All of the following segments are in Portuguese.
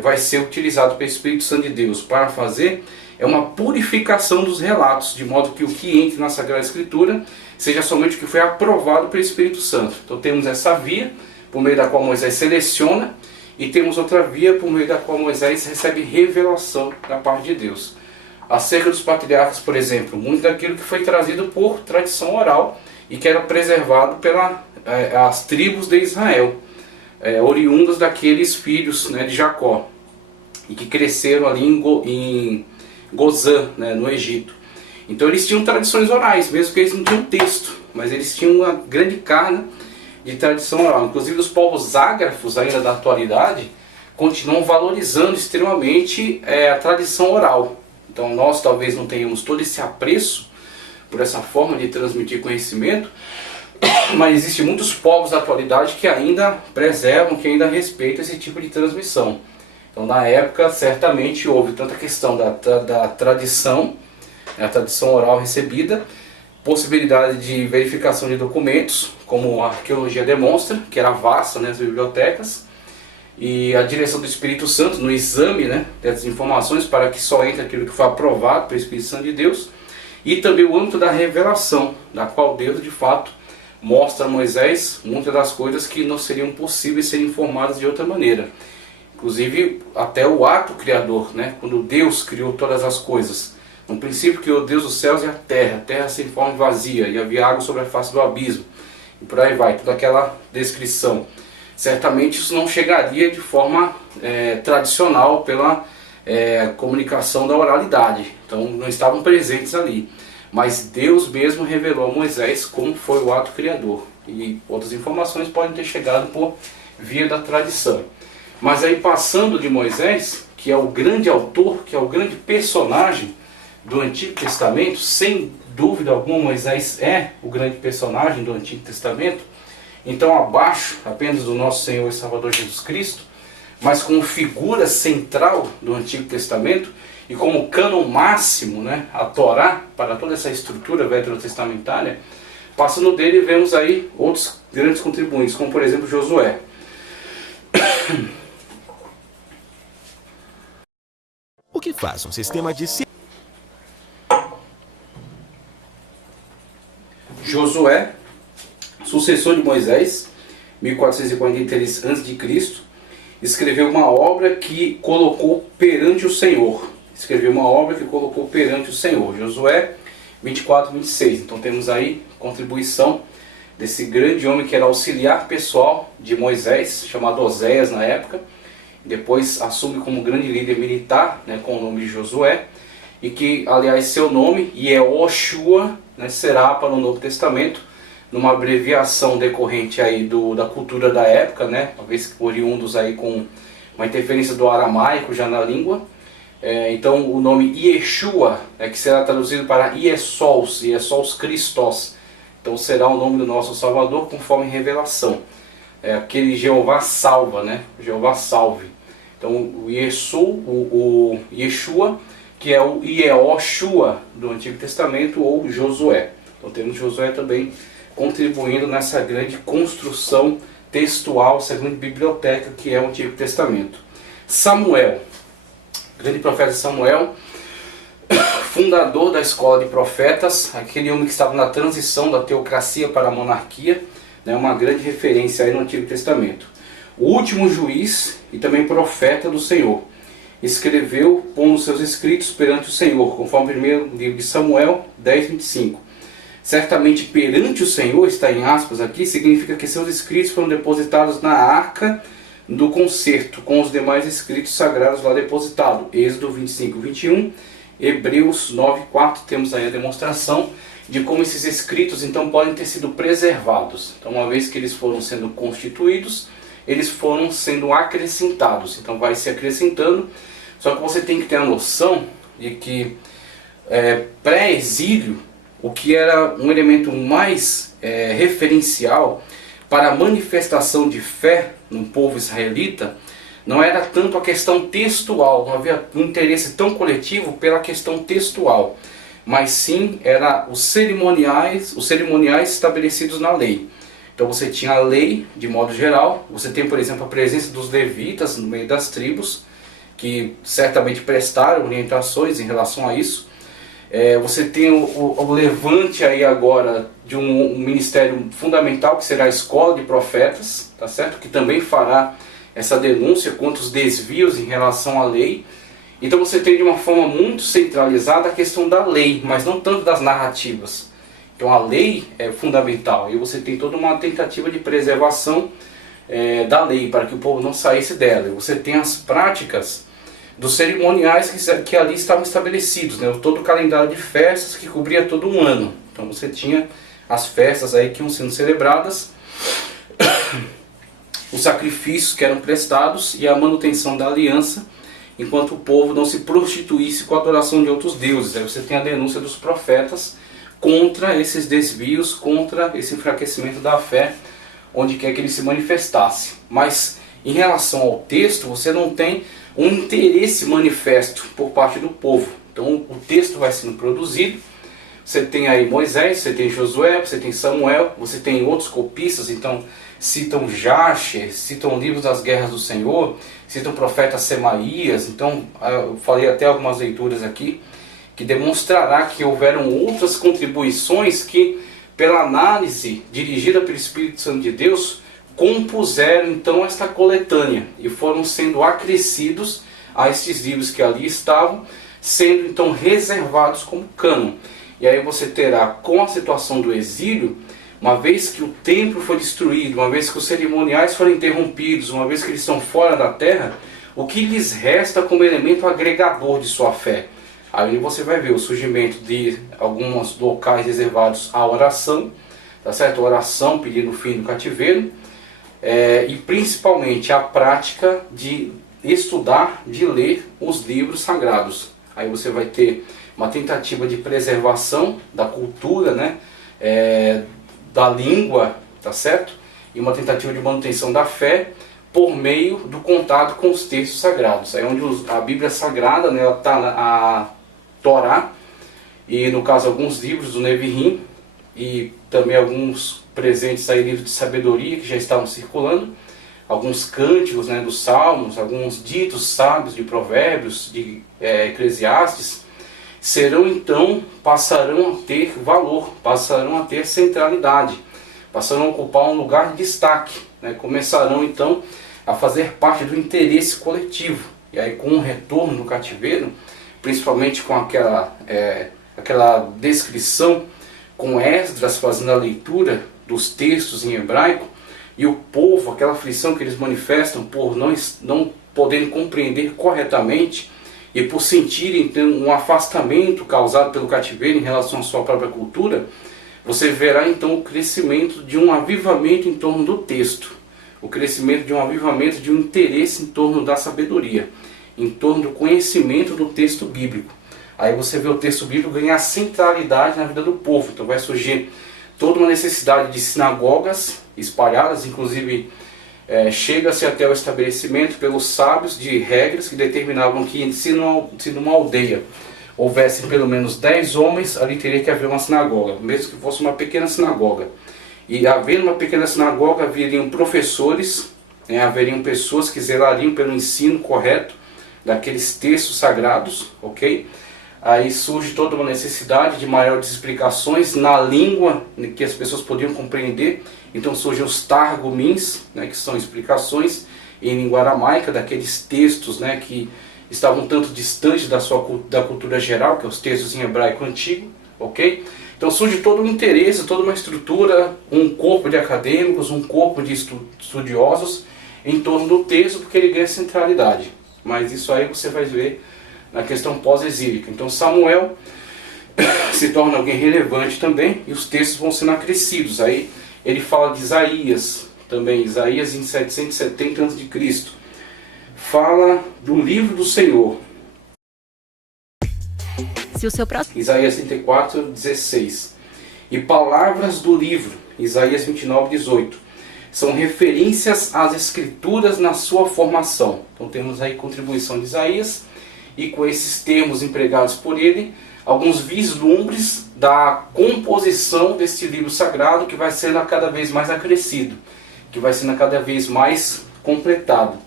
vai ser utilizado pelo Espírito Santo de Deus para fazer é uma purificação dos relatos, de modo que o que entre na Sagrada Escritura seja somente o que foi aprovado pelo Espírito Santo. Então temos essa via, por meio da qual Moisés seleciona, e temos outra via, por meio da qual Moisés recebe revelação da parte de Deus. Acerca dos patriarcas, por exemplo, muito daquilo que foi trazido por tradição oral e que era preservado pelas tribos de Israel, oriundas daqueles filhos, né, de Jacó, e que cresceram ali em Gozã, né, no Egito. Então eles tinham tradições orais, mesmo que eles não tinham texto, mas eles tinham uma grande carga de tradição oral. Inclusive os povos ágrafos ainda da atualidade continuam valorizando extremamente a tradição oral. Então nós talvez não tenhamos todo esse apreço por essa forma de transmitir conhecimento, mas existem muitos povos da atualidade que ainda preservam, que ainda respeitam esse tipo de transmissão. Então na época certamente houve tanta questão da tradição, a tradição oral recebida, possibilidade de verificação de documentos, como a arqueologia demonstra, que era vasta, né, as bibliotecas, e a direção do Espírito Santo no exame, né, dessas informações para que só entre aquilo que foi aprovado pelo Espírito Santo de Deus, e também o âmbito da revelação, da qual Deus de fato mostra a Moisés muitas das coisas que não seriam possíveis ser informadas de outra maneira. Inclusive até o ato criador, né, quando Deus criou todas as coisas. No princípio criou Deus os céus e a terra sem forma e vazia, e havia água sobre a face do abismo, e por aí vai, toda aquela descrição. Certamente isso não chegaria de forma tradicional pela comunicação da oralidade, então não estavam presentes ali. Mas Deus mesmo revelou a Moisés como foi o ato criador, e outras informações podem ter chegado por via da tradição. Mas aí passando de Moisés, que é o grande autor, que é o grande personagem do Antigo Testamento, sem dúvida alguma Moisés é o grande personagem do Antigo Testamento, então abaixo apenas do nosso Senhor e Salvador Jesus Cristo, mas como figura central do Antigo Testamento e como cânon máximo, né, a Torá, para toda essa estrutura veterotestamentária, passando dele vemos aí outros grandes contribuintes, como por exemplo Josué. O que faz um sistema de... Josué, sucessor de Moisés, 1443 a.C., escreveu uma obra que colocou perante o Senhor. Josué 24, 26. Então temos aí contribuição desse grande homem que era auxiliar pessoal de Moisés, chamado Oséias na época. Depois assume como grande líder militar, né, com o nome de Josué. E que, aliás, seu nome, Yehoshua, né, será para o Novo Testamento, numa abreviação decorrente aí da cultura da época, né, uma vez oriundos aí com uma interferência do aramaico já na língua. Então o nome Yeshua, que será traduzido para Iesos Christos, então será o nome do nosso Salvador conforme revelação. Aquele Jeová salva, né, Jeová salve. Então o Yeshua, que é o Yehoshua do Antigo Testamento, ou Josué. Então temos Josué também contribuindo nessa grande construção textual, essa grande biblioteca que é o Antigo Testamento. Samuel, grande profeta Samuel, fundador da escola de profetas, aquele homem que estava na transição da teocracia para a monarquia, né, uma grande referência aí no Antigo Testamento. O último juiz e também profeta do Senhor. Escreveu, pondo seus escritos perante o Senhor, conforme o primeiro livro de Samuel 10, 25. Certamente perante o Senhor, está em aspas aqui, significa que seus escritos foram depositados na arca do concerto, com os demais escritos sagrados lá depositados. Êxodo 25, 21, Hebreus 9, 4, temos aí a demonstração de como esses escritos então podem ter sido preservados. Então uma vez que eles foram sendo constituídos, eles foram sendo acrescentados, então vai se acrescentando, só que você tem que ter a noção de que pré-exílio, o que era um elemento mais referencial para a manifestação de fé no povo israelita, não era tanto a questão textual, não havia um interesse tão coletivo pela questão textual, mas sim era os cerimoniais estabelecidos na lei. Então você tinha a lei de modo geral, você tem, por exemplo, a presença dos levitas no meio das tribos, que certamente prestaram orientações em relação a isso. Você tem o levante aí agora de um ministério fundamental, que será a escola de profetas, tá certo? Que também fará essa denúncia contra os desvios em relação à lei. Então você tem de uma forma muito centralizada a questão da lei, mas não tanto das narrativas. Então a lei é fundamental, e você tem toda uma tentativa de preservação da lei, para que o povo não saísse dela. E você tem as práticas dos cerimoniais que ali estavam estabelecidos, né? Todo o calendário de festas que cobria todo um ano. Então você tinha as festas aí que iam sendo celebradas, os sacrifícios que eram prestados e a manutenção da aliança, enquanto o povo não se prostituísse com a adoração de outros deuses. Aí você tem a denúncia dos profetas contra esses desvios, contra esse enfraquecimento da fé, onde quer que ele se manifestasse. Mas em relação ao texto, você não tem um interesse manifesto por parte do povo. Então o texto vai sendo produzido, você tem aí Moisés, você tem Josué, você tem Samuel, você tem outros copistas, então citam Jasher, citam livros das guerras do Senhor, citam o profeta Semaías. Então eu falei até algumas leituras aqui, que demonstrará que houveram outras contribuições que, pela análise dirigida pelo Espírito Santo de Deus, compuseram então esta coletânea e foram sendo acrescidos a estes livros que ali estavam, sendo então reservados como cânon. E aí você terá, com a situação do exílio, uma vez que o templo foi destruído, uma vez que os cerimoniais foram interrompidos, uma vez que eles estão fora da terra, o que lhes resta como elemento agregador de sua fé? Aí você vai ver o surgimento de alguns locais reservados à oração, tá certo? A oração pedindo o fim do cativeiro, e principalmente a prática de estudar, de ler os livros sagrados. Aí você vai ter uma tentativa de preservação da cultura, né? Da língua, tá certo? E uma tentativa de manutenção da fé por meio do contato com os textos sagrados. É onde a Bíblia Sagrada, né, está a Torá, e no caso alguns livros do Nevi'im, e também alguns presentes aí, livros de sabedoria que já estavam circulando, alguns cânticos, né, dos salmos, alguns ditos sábios de provérbios, de Eclesiastes, passarão a ter valor, passarão a ter centralidade, passarão a ocupar um lugar de destaque, né, começarão então a fazer parte do interesse coletivo. E aí, com o retorno do cativeiro, principalmente com aquela descrição, com Esdras fazendo a leitura dos textos em hebraico, e o povo, aquela aflição que eles manifestam por não poderem compreender corretamente e por sentirem então, um afastamento causado pelo cativeiro em relação à sua própria cultura, você verá então o crescimento de um avivamento em torno do texto, o crescimento de um avivamento, de um interesse em torno da sabedoria, em torno do conhecimento do texto bíblico. Aí você vê o texto bíblico ganhar centralidade na vida do povo. Então vai surgir toda uma necessidade de sinagogas espalhadas, inclusive chega-se até o estabelecimento pelos sábios de regras que determinavam que se numa aldeia houvesse pelo menos 10 homens, ali teria que haver uma sinagoga, mesmo que fosse uma pequena sinagoga. E havendo uma pequena sinagoga, haveriam professores, haveriam pessoas que zelariam pelo ensino correto daqueles textos sagrados, ok? Aí surge toda uma necessidade de maiores explicações na língua que as pessoas podiam compreender. Então surgem os targumins, né, que são explicações em língua aramaica daqueles textos, né, que estavam tanto distantes da cultura geral, que é os textos em hebraico antigo, ok? Então surge todo um interesse, toda uma estrutura, um corpo de acadêmicos, um corpo de estudiosos em torno do texto, porque ele ganha centralidade. Mas isso aí você vai ver na questão pós-exílica. Então Samuel se torna alguém relevante também, e os textos vão sendo acrescidos. Aí ele fala de Isaías, também Isaías em 770 a.C. Fala do livro do Senhor. Se o seu próximo... Isaías 34, 16. E palavras do livro, Isaías 29, 18. São referências às escrituras na sua formação. Então temos aí contribuição de Isaías, e com esses termos empregados por ele, alguns vislumbres da composição deste livro sagrado, que vai sendo cada vez mais acrescido, que vai sendo cada vez mais completado.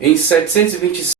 Em 725